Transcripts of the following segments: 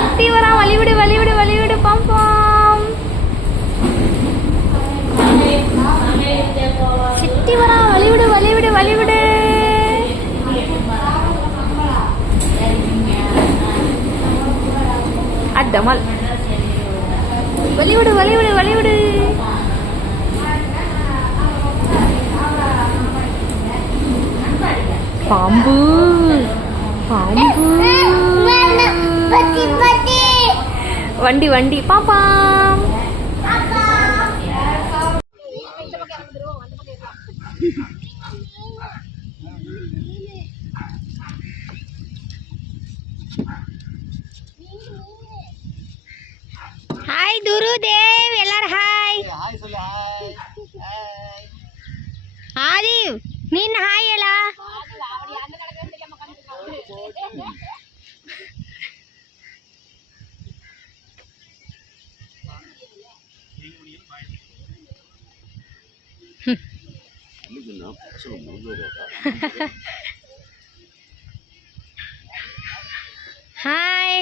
City வரா, வழிவிடு வழிவிடு வழிவிடு பாம்பம். City வரா, வழிவிடு வழிவிடு வழிவிடு. அடமல் வழிவிடு வழிவிடு வழிவிடு. பாம்பு பாம்பு. வண்டி வண்டி பாப்பாம். ஹாய் துருதேவ், எல்லாரும் ஹாய். ஆதிவ் நீன் ஹாய் எலா. ஹாய்.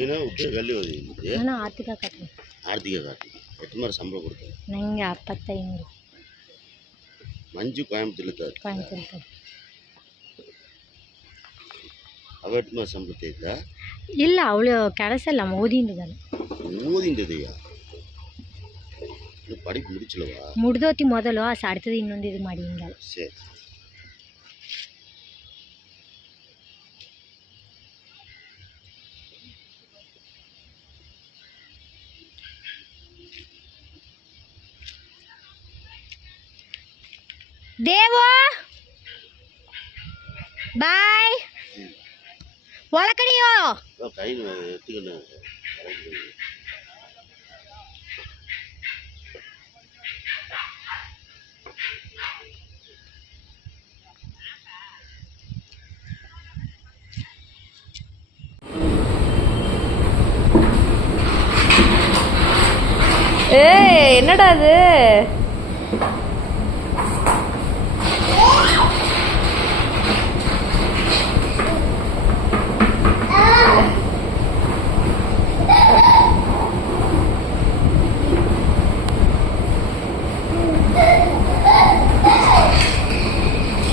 ಏನೋ ಉದ್ಯೋಗಲ್ಲಿ ಓದಿದ್ದೆ. ನಾನು ಆರ್ಥಿಕ ಖಾತೆ. ಆರ್ಥಿಕ ಖಾತೆ ಎಷ್ಟು ಮಾರು ಸಂಬಳ ಕೊಡ್ತಾರೆ? ನನಗೆ 75. ಮಂಜು ಕೊಯಂಬತ್ತೂರು. ಅವತ್ತು ಮಾರು ಸಂಬಳ ತೆಗೆದ? ಇಲ್ಲ, ಅವಳು ಕೆಲಸ ಇಲ್ಲ, ಓದಿಂದಿದ್ದಾನೆ. ಓದಿಂದಿದೆಯಾ? படிப்பு முடிச்சலவா? முடிதோத்தி முதல்ல அடுத்தது இன்னொன்று இது ಮಾಡಿங்க. சரி. தேவோ பாய். ஒலக்கடியோ கை எடுத்துக்கணும். ஏய் என்னடா அது?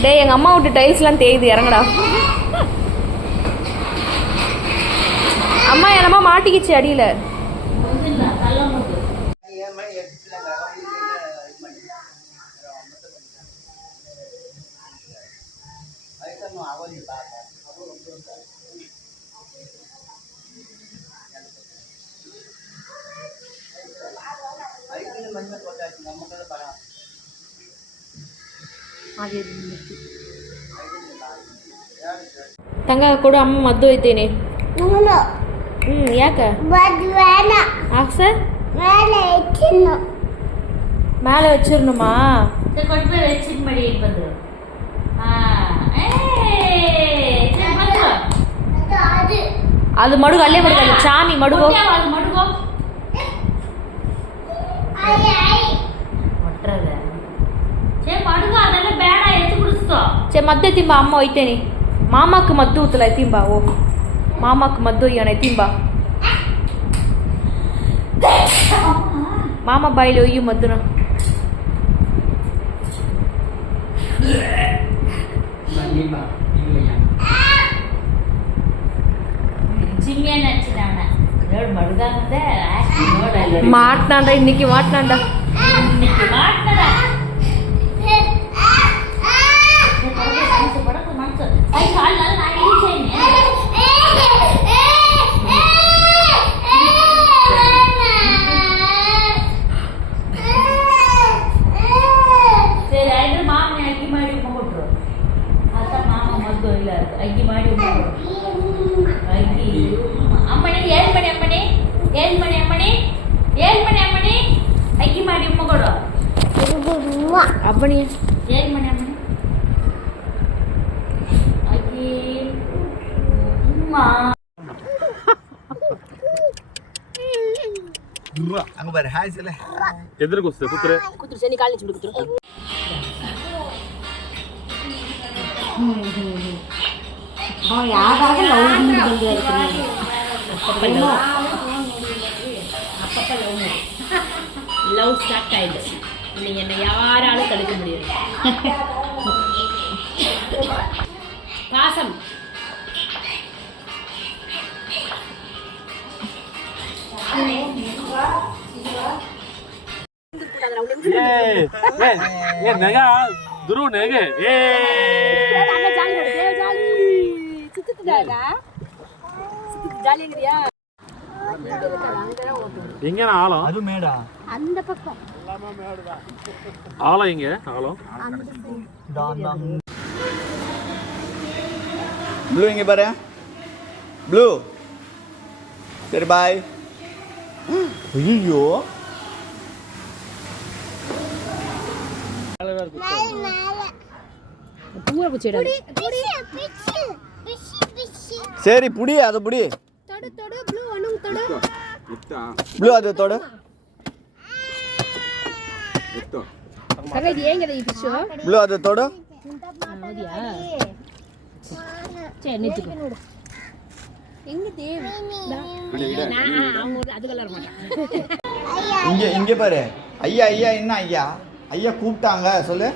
டேய் எங்கள் அம்மா விட்டு டைல்ஸ்லாம் தேயுது, இறங்கடா. அம்மா என்னம்மா மாட்டிக்கிச்சு அடியில். ತಂಗ ಕೊಡು, ಅಮ್ಮ ಮದ್ದು ಒಯ್ತೇನೆ. ಯಾಕ ಸರ್ மேலே வச்சிடணுமா? அது மடுகு அல்லே மடுகு சாமி மடுகோ. சரி மದ್ದು ಎತ್ತಿಂಬ ಅಮ್ಮ ಒಯ್ತೇನೆ. ಮಾಮಕ್ಕೆ ಮದ್ದು ಉತ್ತಲ ಎತ್ತಿಂಬ. ಓ ಮಾಮಕ್ಕೆ ಮದ್ದು ಒಯ್ಯೋಣ ಎತ್ತಿಂಬ. ಮಾಮ ಬಾಯಿಲಿ ಒಯ್ಯು ಮದ್ದುನ. మాట్లాడ இன்னைக்கு మాట్లాడ ಅಕ್ಕಿ ಮಾಡಿ ಅಮ್ಮನಿ ಹೇಳ್ಮಣಿ ಅಮ್ಮನಿ ಹೇಳ್ಮಣಿ ಅಮ್ಮನಿ ಹೇಳ್ಮಣಿ ಅಮ್ಮನಿ ಅಕ್ಕಿ ಮಾಡಿ ಉಮ್ಮ ಕೊಡು ಅಮ್ಮನಿ ಹೇಳ್ಮಣಿ ಅಮ್ಮನಿ ಅಕ್ಕಿ ಉಮ್ಮ அங்க பாரு ஹாய் சொல்ல எதிர்க்கு குத்துரு குத்துரு சரி கால் நிச்சு குத்துரு யாராவது லவ் லவ் ஸ்டார்ட் ஆயிடுச்சு நீங்க என்ன யாராலும் தடுக்க முடியாது பாசம் நெகா துரு நெகே ஏ எங்க ஆழம் அது மேடா அந்த பக்கம் ஆழம் எங்க ஆழம் ப்ளூ இங்க பாரு ப்ளூ சரி பாய் ஐயோ சரி புடி அதை புடி ப்ளூ அது தொடு ப்ளூ அது தொடு இங்க இங்க பாரு ஐயா ஐயா என்ன ஐயா ஐயா கூப்பிட்டாங்க சொல்லு